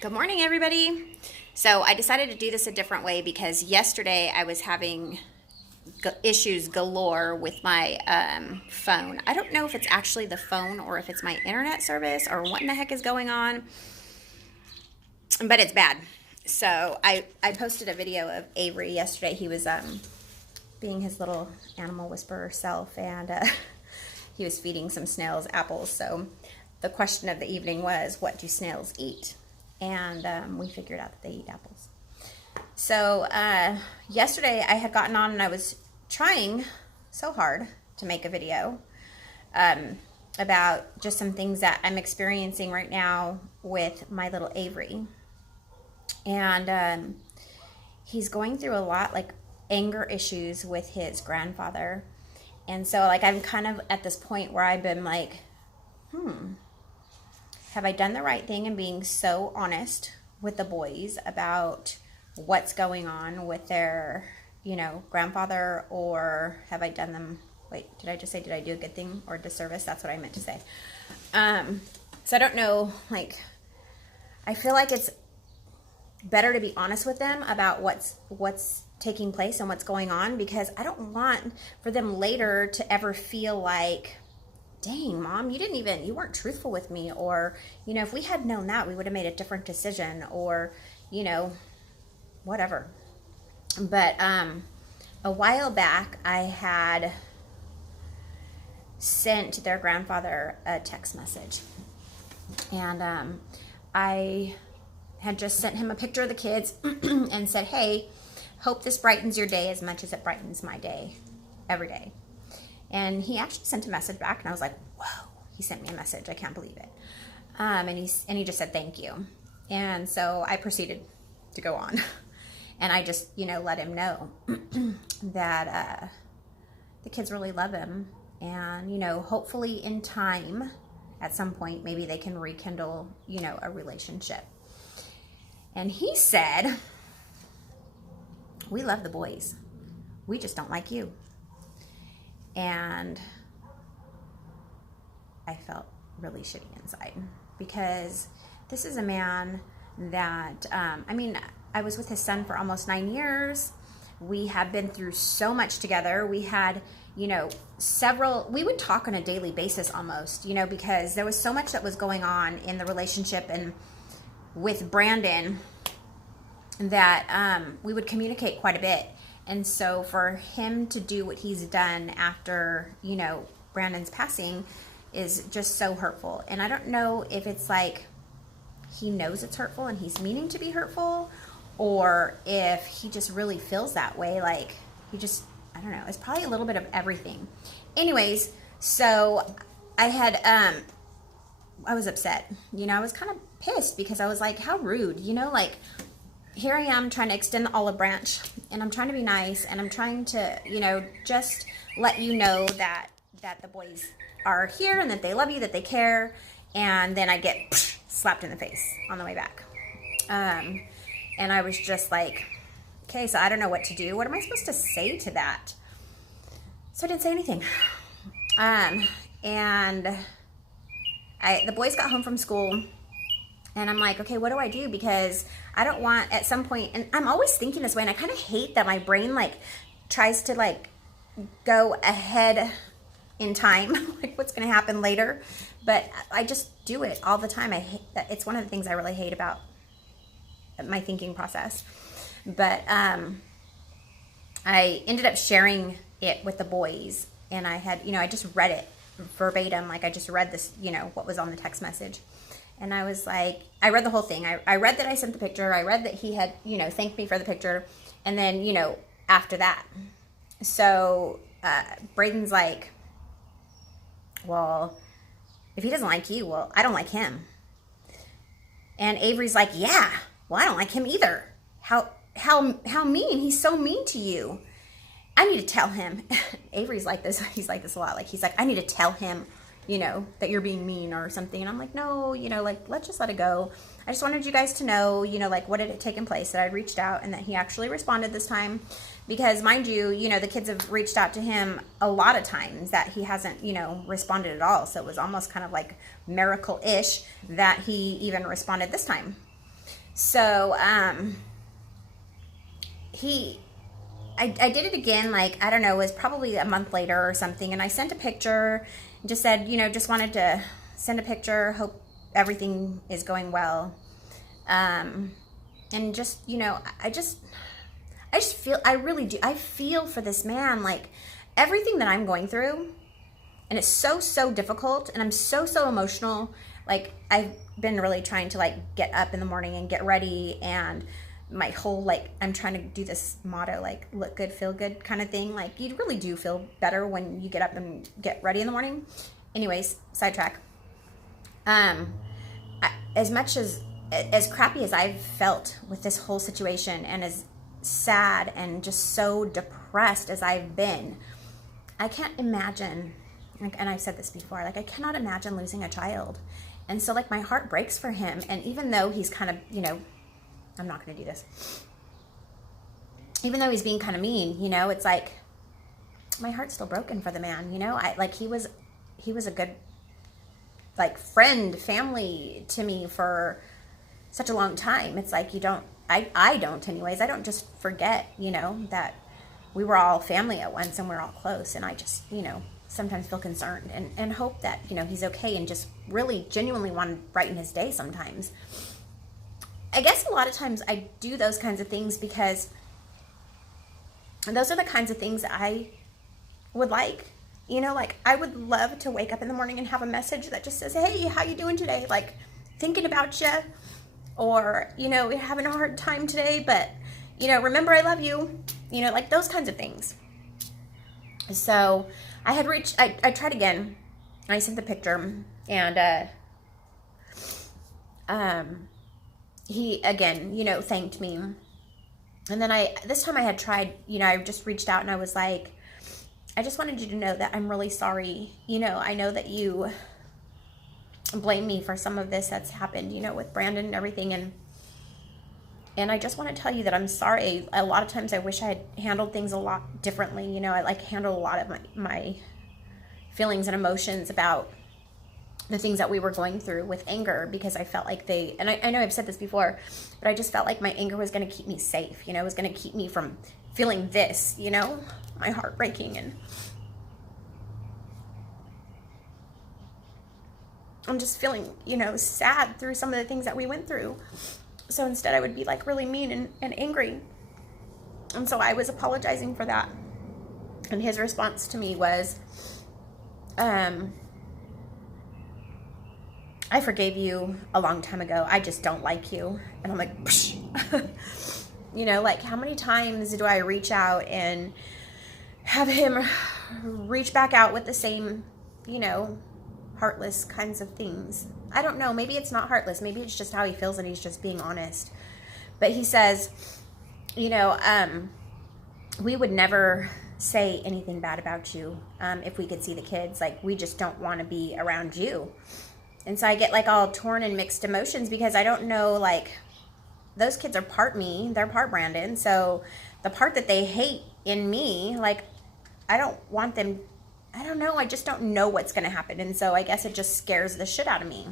Good morning, everybody. So I decided to do this a different way because yesterday I was having issues galore with my phone. I don't know if it's actually the phone or if it's my internet service or what in the heck is going on, but it's bad. So I posted a video of Avery yesterday. He was being his little animal whisperer self, and he was feeding some snails apples. So the question of the evening was, what do snails eat? And we figured out that they eat apples. So yesterday I had gotten on and I was trying so hard to make a video about just some things that I'm experiencing right now with my little Avery. And he's going through a lot, like anger issues with his grandfather. And so like I'm kind of at this point where I've been like, have I done the right thing in being so honest with the boys about what's going on with their, grandfather, or have I done them, wait, did I just say, did I do a good thing or a disservice? That's what I meant to say. So I don't know, like, I feel like it's better to be honest with them about what's taking place and what's going on, because I don't want for them later to ever feel like, dang, Mom, you weren't truthful with me, or, if we had known that, we would have made a different decision, or, whatever. But a while back, I had sent their grandfather a text message, and I had just sent him a picture of the kids and said, hey, hope this brightens your day as much as it brightens my day every day. And he actually sent a message back, and I was like, whoa, he sent me a message. I can't believe it. And he just said, thank you. And so I proceeded to go on. And I just, let him know that the kids really love him. And, hopefully in time, at some point, maybe they can rekindle, a relationship. And he said, we love the boys. We just don't like you. And I felt really shitty inside, because this is a man that, I was with his son for almost 9 years. We have been through so much together. We had, we would talk on a daily basis almost, because there was so much that was going on in the relationship and with Brandon that we would communicate quite a bit. And so for him to do what he's done after, Brandon's passing is just so hurtful. And I don't know if it's like he knows it's hurtful and he's meaning to be hurtful, or if he just really feels that way. Like I don't know. It's probably a little bit of everything. Anyways, so I was upset. I was kind of pissed because I was like, how rude, like, here I am trying to extend the olive branch, and I'm trying to be nice, and I'm trying to, just let you know that the boys are here and that they love you, that they care, and then I get slapped in the face on the way back. And I was just like, okay, so I don't know what to do. What am I supposed to say to that? So I didn't say anything. And the boys got home from school, and I'm like, okay, what do I do? Because I don't want at some point, and I'm always thinking this way, and I kind of hate that my brain like tries to like go ahead in time, like what's going to happen later. But I just do it all the time. I hate that. It's one of the things I really hate about my thinking process. But I ended up sharing it with the boys, and I had, I just read it verbatim. Like I just read this, what was on the text message. And I was like, I read the whole thing. I read that I sent the picture. I read that he had, thanked me for the picture. And then, after that. So Braden's like, well, if he doesn't like you, well, I don't like him. And Avery's like, yeah, well, I don't like him either. How mean. He's so mean to you. I need to tell him. Avery's like this. He's like this a lot. Like, he's like, I need to tell him, that you're being mean or something. And I'm like, no, like, let's just let it go. I just wanted you guys to know, like, what had taken place, that I reached out and that he actually responded this time. Because mind you, the kids have reached out to him a lot of times that he hasn't, responded at all. So it was almost kind of like miracle-ish that he even responded this time. So, I did it again, like, I don't know, it was probably a month later or something, and I sent a picture, and just said, just wanted to send a picture, hope everything is going well. And just, I just feel, I really do, I feel for this man, like, everything that I'm going through, and it's so difficult, and I'm so emotional. Like, I've been really trying to, like, get up in the morning and get ready, and my whole, like, I'm trying to do this motto, like, look good, feel good kind of thing. Like, you really do feel better when you get up and get ready in the morning. Anyways, sidetrack. As much as crappy as I've felt with this whole situation, and as sad and just so depressed as I've been, I can't imagine, like, and I've said this before, like, I cannot imagine losing a child. And so, like, my heart breaks for him. And even though he's kind of, I'm not going to do this. Even though he's being kind of mean, it's like, my heart's still broken for the man, he was a good, like, friend, family to me for such a long time. It's like, I don't anyways. I don't just forget, that we were all family at once and we're all close. And I just, sometimes feel concerned and hope that, he's okay, and just really genuinely want to brighten his day sometimes. I guess a lot of times I do those kinds of things because those are the kinds of things that I would like. Like, I would love to wake up in the morning and have a message that just says, hey, how you doing today? Like, thinking about you. Or, having a hard time today, but, remember I love you. Like, those kinds of things. So I had I tried again. I sent the picture, and he, again, thanked me. And then this time I had tried, I just reached out and I was like, I just wanted you to know that I'm really sorry. I know that you blame me for some of this that's happened, with Brandon and everything. And I just want to tell you that I'm sorry. A lot of times I wish I had handled things a lot differently. I, like, handled a lot of my feelings and emotions about the things that we were going through with anger, because I felt like and I know I've said this before, but I just felt like my anger was going to keep me safe, it was going to keep me from feeling this, my heart breaking, and I'm just feeling, sad through some of the things that we went through. So instead I would be, like, really mean and angry. And so I was apologizing for that. And his response to me was, I forgave you a long time ago. I just don't like you. And I'm like, psh. Like, how many times do I reach out and have him reach back out with the same, heartless kinds of things? I don't know. Maybe it's not heartless. Maybe it's just how he feels and he's just being honest. But he says, we would never say anything bad about you if we could see the kids. Like, we just don't want to be around you. And so I get, like, all torn and mixed emotions, because I don't know, like, those kids are part me. They're part Brandon. So the part that they hate in me, like, I don't want them, I don't know. I just don't know what's going to happen. And so I guess it just scares the shit out of me.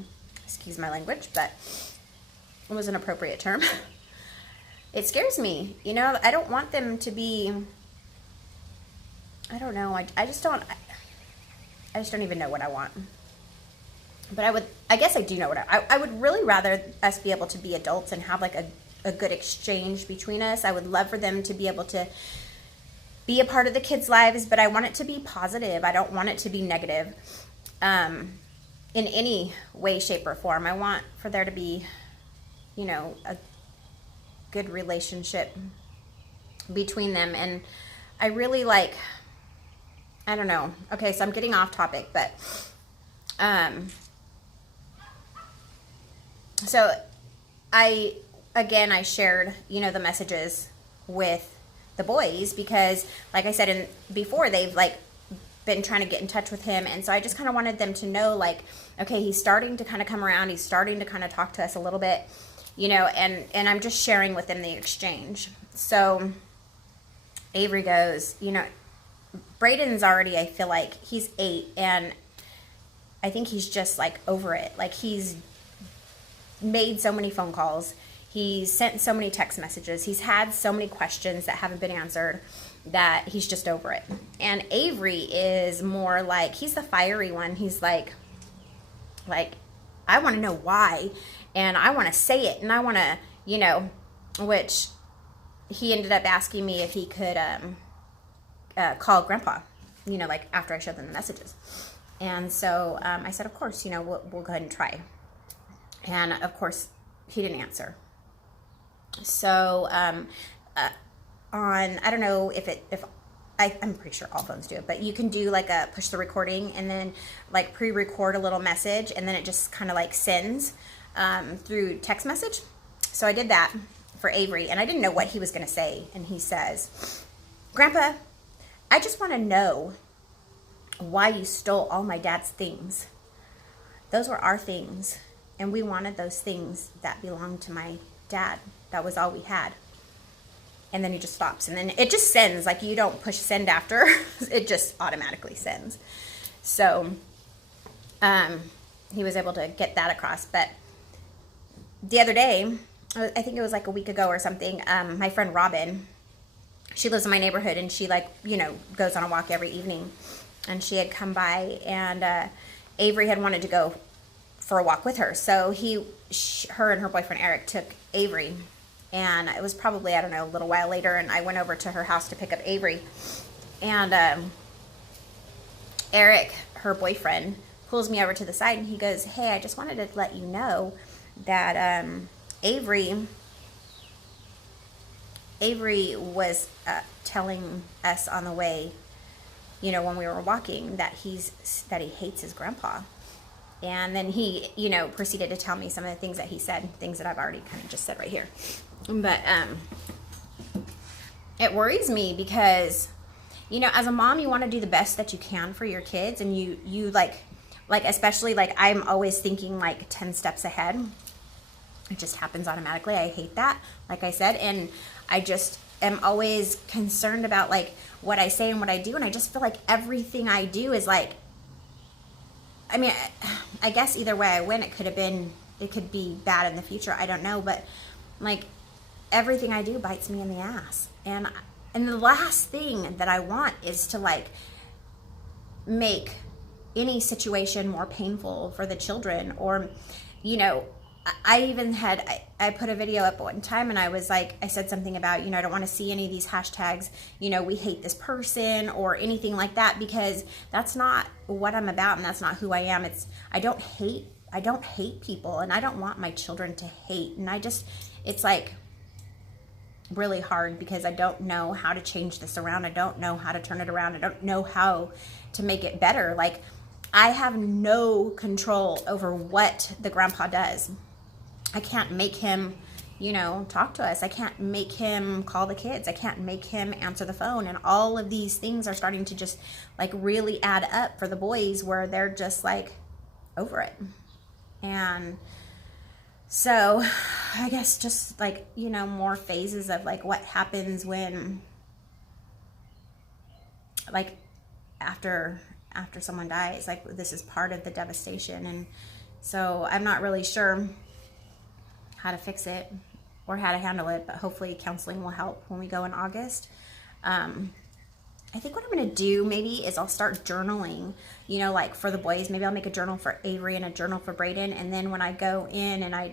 Excuse my language, but it was an appropriate term. It scares me. I don't want them to be, I don't know. I just don't even know what I want. But I guess I do know what I would really rather us be able to be adults and have, like, a good exchange between us. I would love for them to be able to be a part of the kids' lives, but I want it to be positive. I don't want it to be negative in any way, shape, or form. I want for there to be, a good relationship between them. And I really, like, I don't know. Okay, so I'm getting off topic, but so I shared, the messages with the boys, because, like I said before, they've, like, been trying to get in touch with him. And so I just kind of wanted them to know, like, okay, he's starting to kind of come around. He's starting to kind of talk to us a little bit, and I'm just sharing with them the exchange. So Avery goes, Braden's already, I feel like he's 8, and I think he's just, like, over it. Like, he's made so many phone calls. He's sent so many text messages. He's had so many questions that haven't been answered that he's just over it. And Avery is more like, he's the fiery one. He's like, I want to know why, and I want to say it, and I want to, you know, which he ended up asking me if he could call Grandpa, you know, like after I showed them the messages. And so I said, of course, you know, we'll go ahead and try. And of course, he didn't answer. So on, I don't know if I'm pretty sure all phones do it, but you can do like a push the recording and then like pre-record a little message, and then it just kind of like sends through text message. So I did that for Avery, and I didn't know what he was going to say. And he says, Grandpa, I just want to know why you stole all my dad's things. Those were our things, and we wanted those things that belonged to my dad. That was all we had. And then he just stops, and then it just sends. Like, you don't push send after. It just automatically sends. So he was able to get that across. But the other day, I think it was like a week ago or something, my friend Robin, she lives in my neighborhood, and she, like, you know, goes on a walk every evening. And she had come by, and Avery had wanted to go for a walk with her. So her and her boyfriend Eric took Avery. And it was probably, I don't know, a little while later, and I went over to her house to pick up Avery. And Eric, her boyfriend, pulls me over to the side, and he goes, hey, I just wanted to let you know that Avery was telling us on the way, you know, when we were walking, that he hates his grandpa. And then he, you know, proceeded to tell me some of the things that he said, things that I've already kind of just said right here. But it worries me because, you know, as a mom, you want to do the best that you can for your kids, and you like especially, like, I'm always thinking like 10 steps ahead. It just happens automatically. I hate that, like I said, and I just am always concerned about like what I say and what I do, and I just feel like everything I do is like, I mean, I guess either way I win, it could be bad in the future. I don't know, but like everything I do bites me in the ass. And the last thing that I want is to like make any situation more painful for the children. Or, you know, I even had, I put a video up one time, and I was like, I said something about, you know, I don't want to see any of these hashtags, you know, we hate this person or anything like that, because that's not what I'm about, and that's not who I am. I don't hate people, and I don't want my children to hate. And it's like really hard because I don't know how to change this around. I don't know how to turn it around. I don't know how to make it better. Like, I have no control over what the grandpa does. I can't make him, you know, talk to us. I can't make him call the kids. I can't make him answer the phone. And all of these things are starting to just like really add up for the boys, where they're just like over it. And so I guess just like, you know, more phases of like what happens when, like, after someone dies. Like, this is part of the devastation. And so I'm not really sure how to fix it or how to handle it, but hopefully counseling will help when we go in August. I think what I'm going to do maybe is I'll start journaling, you know, like for the boys. Maybe I'll make a journal for Avery and a journal for Brayden. And then when I go in and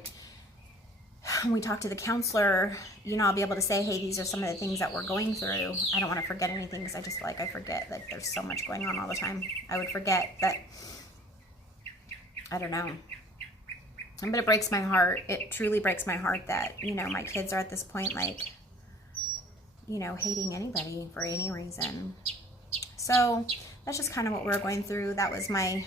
we talk to the counselor, you know, I'll be able to say, hey, these are some of the things that we're going through. I don't want to forget anything, because I just feel like I forget that there's so much going on all the time. I would forget, but I don't know. But it breaks my heart. It truly breaks my heart that, you know, my kids are at this point, like, you know, hating anybody for any reason. So that's just kind of what we're going through. That was what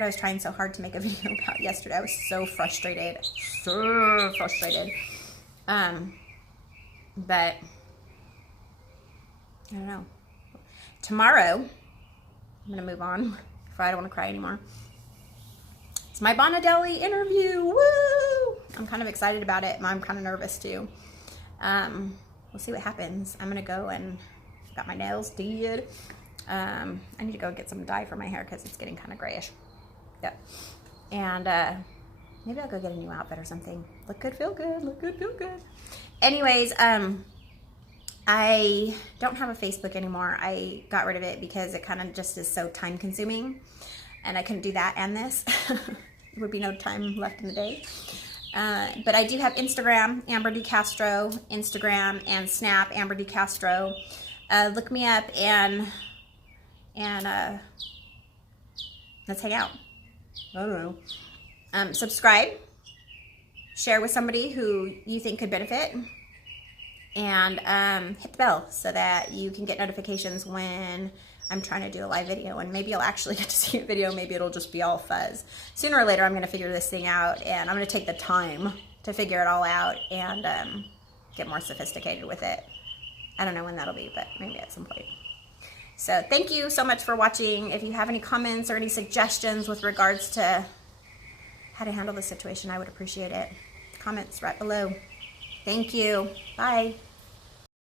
I was trying so hard to make a video about yesterday. I was so frustrated. But I don't know. Tomorrow, I'm going to move on before I don't want to cry anymore. It's my Bonadelli interview. Woo! I'm kind of excited about it. I'm kind of nervous too. We'll see what happens. I'm going to go and got my nails did. I need to go get some dye for my hair because it's getting kind of grayish. Yep. And yeah, Maybe I'll go get a new outfit or something. Look good, feel good. Look good, feel good. Anyways, I don't have a Facebook anymore. I got rid of it because it kind of just is so time consuming, and I couldn't do that and this. There would be no time left in the day. But I do have Instagram, Amber D. Castro, Instagram and Snap, Amber D. Castro. Look me up and let's hang out. I don't know. Subscribe, share with somebody who you think could benefit, and hit the bell so that you can get notifications when I'm trying to do a live video, and maybe you'll actually get to see a video. Maybe it'll just be all fuzz. Sooner or later, I'm going to figure this thing out, and I'm going to take the time to figure it all out and get more sophisticated with it. I don't know when that'll be, but maybe at some point. So thank you so much for watching. If you have any comments or any suggestions with regards to how to handle the situation, I would appreciate it. Comments right below. Thank you. Bye.